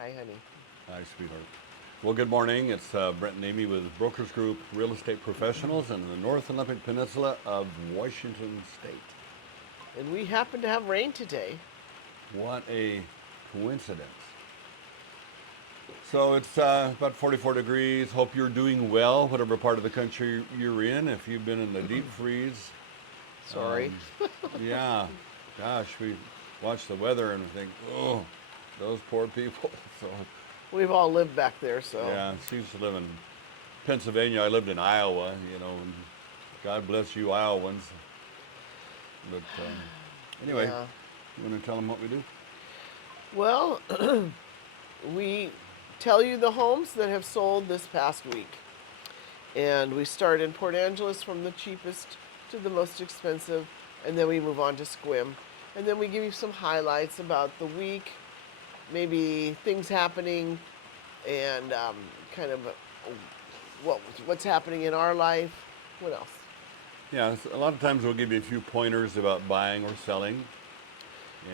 Hi, honey. Hi, sweetheart. Well, good morning. It's Brent and Amy with Brokers Group Real Estate Professionals in the North Olympic Peninsula of Washington State. And we happen to have rain today. What a coincidence. So it's about 44 degrees. Hope you're doing well, whatever part of the country you're in. If you've been in the deep freeze, Sorry. yeah, gosh, we watch the weather and think, oh, those poor people. So We've all lived back there, so. yeah, she used to live in Pennsylvania. I lived in Iowa, and God bless you Iowans. But anyway, Yeah. you want to tell them what we do? Well, we tell you the homes that have sold this past week. And we start in Port Angeles from the cheapest to the most expensive, and then we move on to Sequim. And then we give you some highlights about the week, maybe things happening, and kind of what's happening in our life. What else? Yeah, a lot of times we'll give you a few pointers about buying or selling.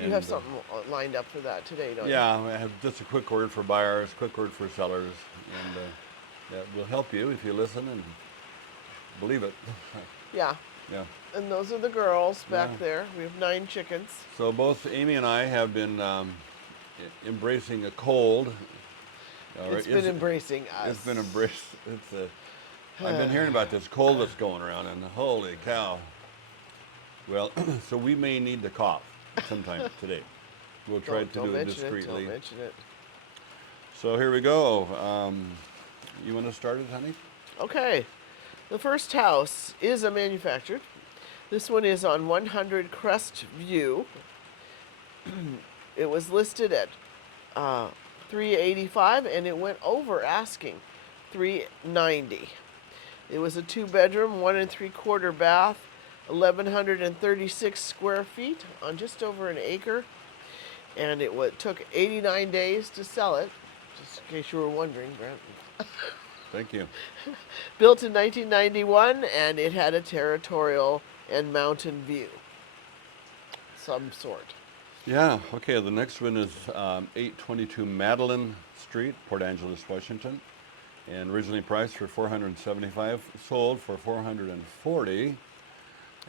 You have something lined up for that today, don't you? Yeah, I have just a quick word for buyers, quick word for sellers, and that will help you if you listen and believe it. Yeah. Yeah. And those are the girls back Yeah. there. We have 9 chickens. So both Amy and I have been embracing a cold. It's been embracing us. It's been embraced. I've been hearing about this cold that's going around, and holy cow. Well, so we may need to cough sometime today. We'll try to do it discreetly. Don't mention it. So here we go. You want to start it, honey? Okay. The first house is a manufactured. This one is on 100 Crest View. It was listed at $385, and it went over asking $390. It was a 2-bedroom, 1 3/4 bath, 1,136 square feet on just over an acre, and it took 89 days to sell it. Just in case you were wondering, Brent. Thank you. Built in 1991, and it had a territorial and mountain view, some sort. Yeah, okay, the next one is 822 Madeline Street, Port Angeles, Washington. And originally priced for $475, sold for $440,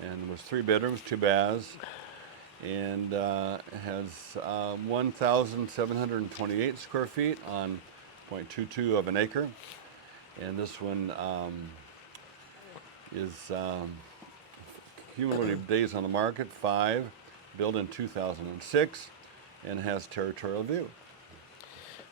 and was 3 bedrooms, 2 baths, and has 1,728 square feet on 0.22 of an acre. And this one is cumulative days on the market, 5, built in 2006, and has territorial view.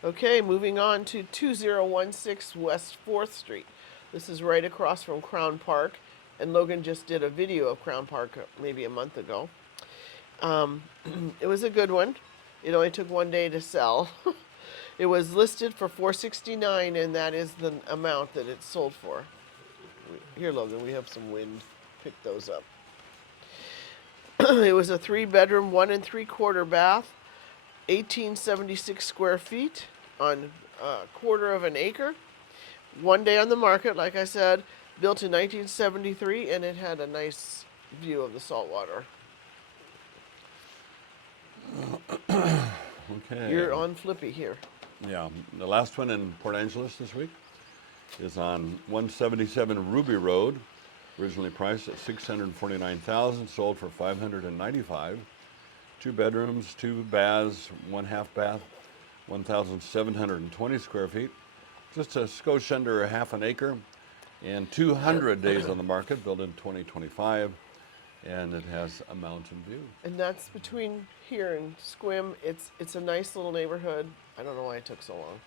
Okay, moving on to 2016 West 4th Street. This is right across from Crown Park, and Logan just did a video of Crown Park maybe a month ago. It was a good one. It only took 1 day to sell. It was listed for $469, and that is the amount that it's sold for. Here, Logan, we have some wind. Pick those up. It was a 3-bedroom, 1 3/4 bath, 1,876 square feet on a quarter of an acre. 1 day on the market, like I said, built in 1973, and it had a nice view of the saltwater. Okay. You're on Flippy here. Yeah, the last one in Port Angeles this week is on 177 Ruby Road, originally priced at $649,000, sold for $595. 2 bedrooms, 2 baths, 1 half bath, 1,720 square feet, just a skosh under a half an acre, and 200 days on the market, built in 2025, and it has a mountain view. And that's between here and Sequim. It's a nice little neighborhood. I don't know why it took so long.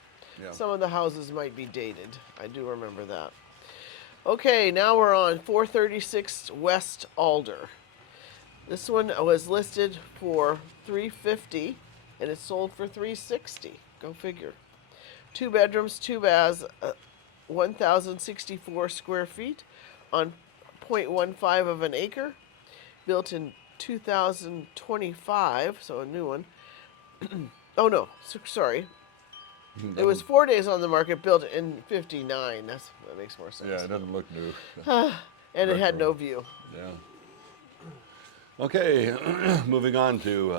Yeah. Some of the houses might be dated. I do remember that. Okay, now we're on 436 West Alder. This one was listed for $350, and it sold for $360. Go figure. 2 bedrooms, 2 baths, 1,064 square feet on 0.15 of an acre. Built in 2025, so a new one. Oh no, sorry. It was 4 days on the market, built in 59. That makes more sense. Yeah, it doesn't look new. And it had no view. Yeah. Okay, moving on to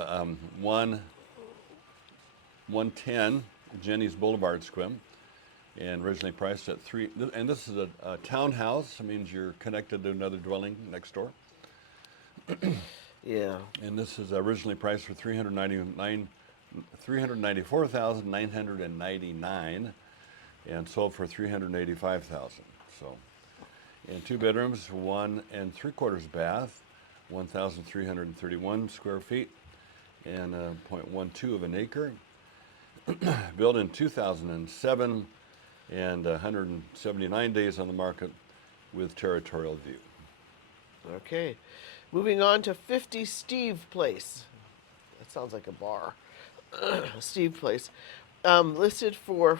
110 Jenny's Boulevard, Sequim, and originally priced at and this is a townhouse. It means you're connected to another dwelling next door. Yeah. And this is originally priced for 394,999, and sold for 385,000. So, and 2 bedrooms, 1 3/4 bath, 1,331 square feet, and 0.12 of an acre. Built in 2007, and 179 days on the market with territorial view. Okay. Moving on to 50 Steve Place. That sounds like a bar. Steve Place. Listed for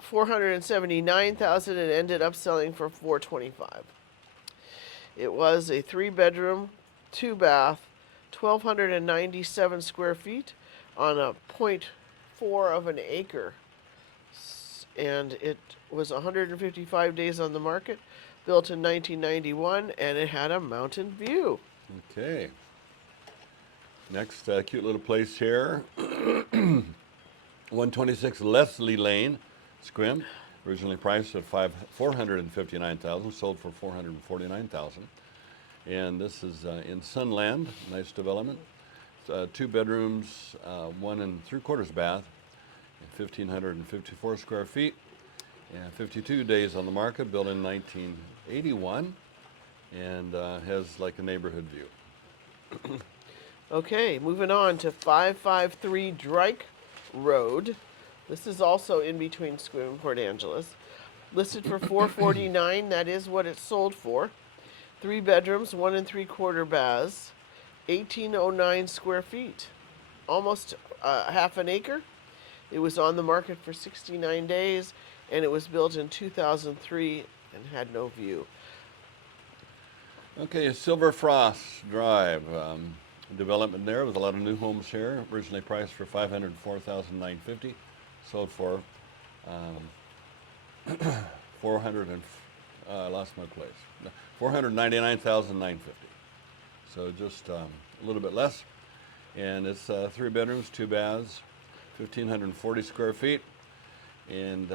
479,000 and ended up selling for 425. It was a 3-bedroom, 2-bath, 1,297 square feet on a .4 of an acre. And it was 155 days on the market, built in 1991, and it had a mountain view. Okay. Next, cute little place here. 126 Leslie Lane, Sequim. Originally priced at $459,000, sold for $449,000. And this is in Sunland, nice development. 2 bedrooms, 1 3/4 bath, 1,554 square feet, and 52 days on the market, built in 1981, and has like a neighborhood view. Okay, moving on to 553 Drake Road. This is also in between Sequim and Port Angeles. Listed for 449. That is what it sold for. 3 bedrooms, 1 3/4 baths, 1,809 square feet, almost half an acre. It was on the market for 69 days, and it was built in 2003 and had no view. Okay, Silver Frost Drive. Development there with a lot of new homes here. Originally priced for $504,950, sold for 400 and I lost my place. $499,950. So just a little bit less, and it's 3 bedrooms, 2 baths, 1,540 square feet, and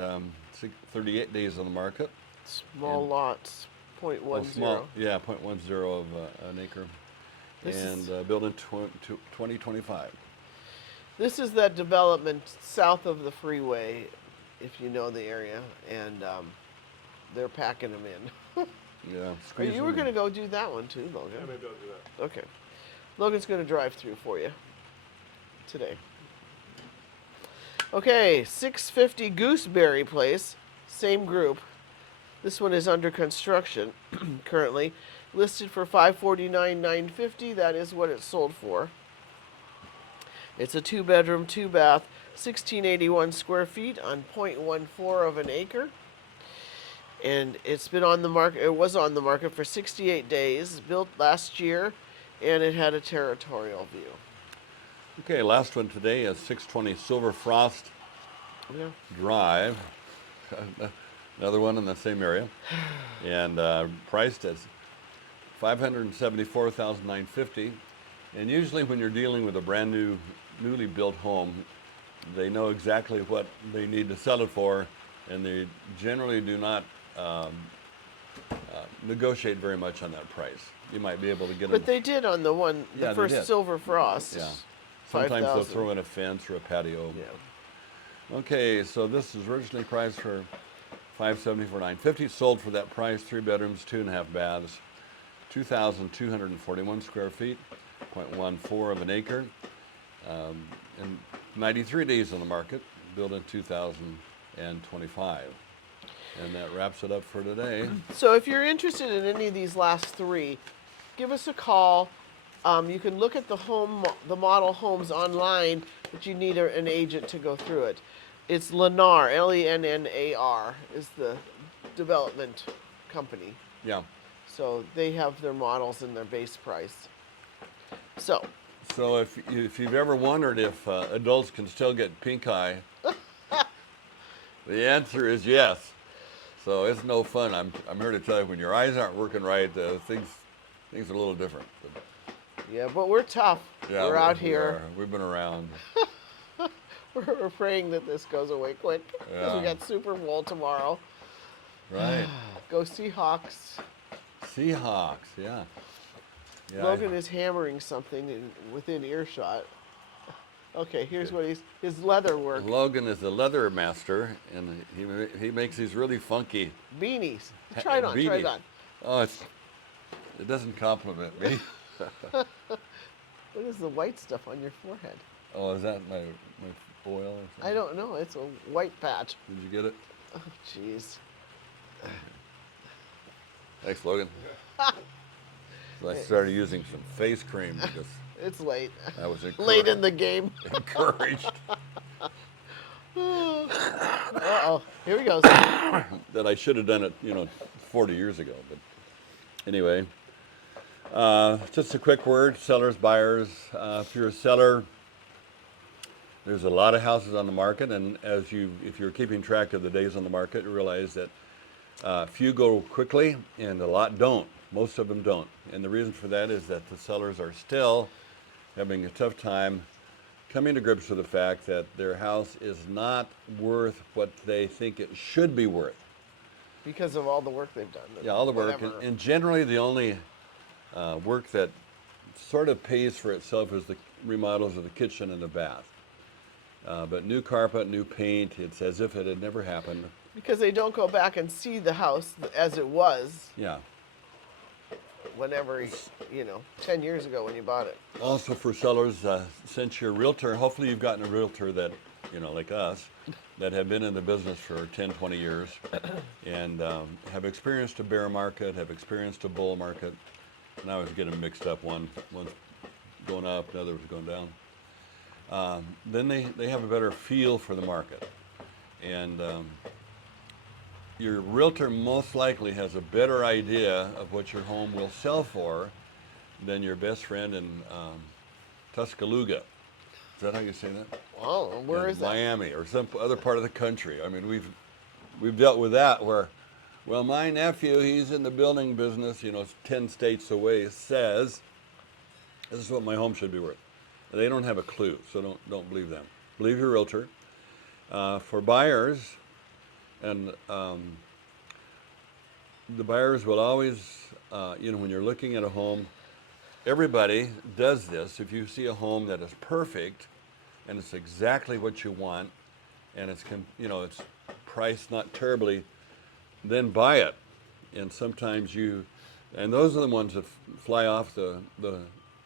38 days on the market. Small And- lots, .10. Yeah, 0.10 of an acre. And built in 2025. This is that development south of the freeway, if you know the area, and they're packing them in. Yeah, Oh, squeeze you were them going to in. go do that one too, Logan. Yeah, maybe I'll do that. Okay. Logan's going to drive through for you today. Okay, 650 Gooseberry Place, same group. This one is under construction currently. Listed for $549,950. That is what it sold for. It's a 2-bedroom, 2-bath, 1,681 square feet on .14 of an acre. And it's been on the market. It was on the market for 68 days. Built last year, and it had a territorial view. Okay, last one today is 620 Silver Frost Yeah. Drive. Another one in the same area, and priced at $574,950. And usually, when you're dealing with a brand new, newly built home, they know exactly what they need to sell it for, and they generally do not negotiate very much on that price. You might be able to get them. But they did on the one, Yeah, the they first did. Silver Frost. Yeah. Sometimes they'll 5,000. throw in a fence or a patio. Yeah. Okay, so this is originally priced for $574,950. Sold for that price. 3 bedrooms, 2.5 baths, 2,241 square feet, 0.14 of an acre, and 93 days on the market. Built in 2025. And that wraps it up for today. So if you're interested in any of these last 3, give us a call. You can look at the model homes online, but you need an agent to go through it. It's Lennar, Lennar, is the development company. Yeah. So they have their models and their base price. So So if you've ever wondered if adults can still get pink eye, the answer is yes. So it's no fun. I'm here to tell you, when your eyes aren't working right, things are a little different. yeah, but we're tough. Yeah, we're out we here. are. We've been around. We're praying that this goes away quick because we Yeah. got Super Bowl tomorrow. Right. Go Seahawks. Seahawks, yeah. Yeah. Logan is hammering something within earshot. Okay, here's what his leather work. Logan is a leather master, and he makes these really funky Beanies. Try it on. Try it beanies. on. Oh, it doesn't compliment me. What is the white stuff on your forehead? Oh, is that my oil or something? I don't know. It's a white patch. Did you get it? Oh, jeez. Thanks, Logan. So I started using some face cream because It's late. I was Late in the game. encouraged Uh-oh. Here he goes. that I should have done it, 40 years ago. But anyway, just a quick word, sellers, buyers. If you're a seller, there's a lot of houses on the market, and if you're keeping track of the days on the market, you realize that few go quickly and a lot don't. Most of them don't. And the reason for that is that the sellers are still having a tough time coming to grips with the fact that their house is not worth what they think it should be worth. Because of all the work they've done. Yeah, all the work. Whatever. And generally the only work that sort of pays for itself is the remodels of the kitchen and the bath. But new carpet, new paint, it's as if it had never happened. Because they don't go back and see the house as it was Yeah. whenever, 10 years ago when you bought it. Also for sellers, since you're a realtor, hopefully you've gotten a realtor that, like us, that have been in the business for 10, 20 years and have experienced a bear market, have experienced a bull market. And I was getting mixed up. One's going up, the other was going down. Then they have a better feel for the market. And your realtor most likely has a better idea of what your home will sell for than your best friend in Tuscaloosa. Is that how you say that? Oh, where is that? Miami or some other part of the country. I mean, we've dealt with that where, well, my nephew, he's in the building business, 10 states away, says this is what my home should be worth. And they don't have a clue, so don't believe them. Believe your realtor. For buyers, and the buyers will always, when you're looking at a home, everybody does this. If you see a home that is perfect and it's exactly what you want and it's priced not terribly, then buy it. And sometimes and those are the ones that fly off the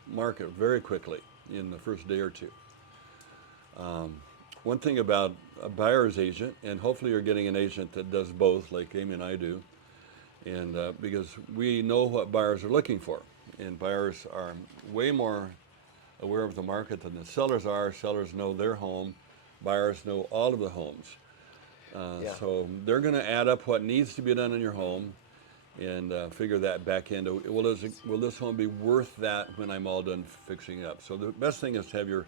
market very quickly in the first day or two. One thing about a buyer's agent, and hopefully you're getting an agent that does both, like Amy and I do, and because we know what buyers are looking for, and buyers are way more aware of the market than the sellers are. Sellers know their home, buyers know all of the homes. Yeah. So they're going to add up what needs to be done in your home and figure that back into, will this home be worth that when I'm all done fixing it up? So the best thing is to have your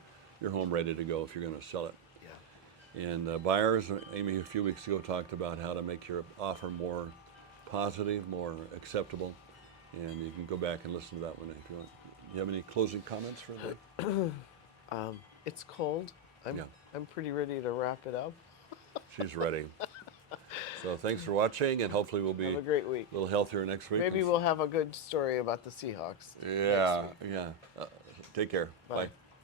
home ready to go if you're going to sell it. Yeah. And buyers, Amy a few weeks ago talked about how to make your offer more positive, more acceptable, and you can go back and listen to that one if you want. You have any closing comments for that? It's cold. Yeah. I'm pretty ready to wrap it up. She's ready. So thanks for watching, and hopefully we'll be Have a great week. a little healthier next week. Maybe we'll have a good story about the Seahawks. Yeah, next week. yeah. Take care. Bye. Bye.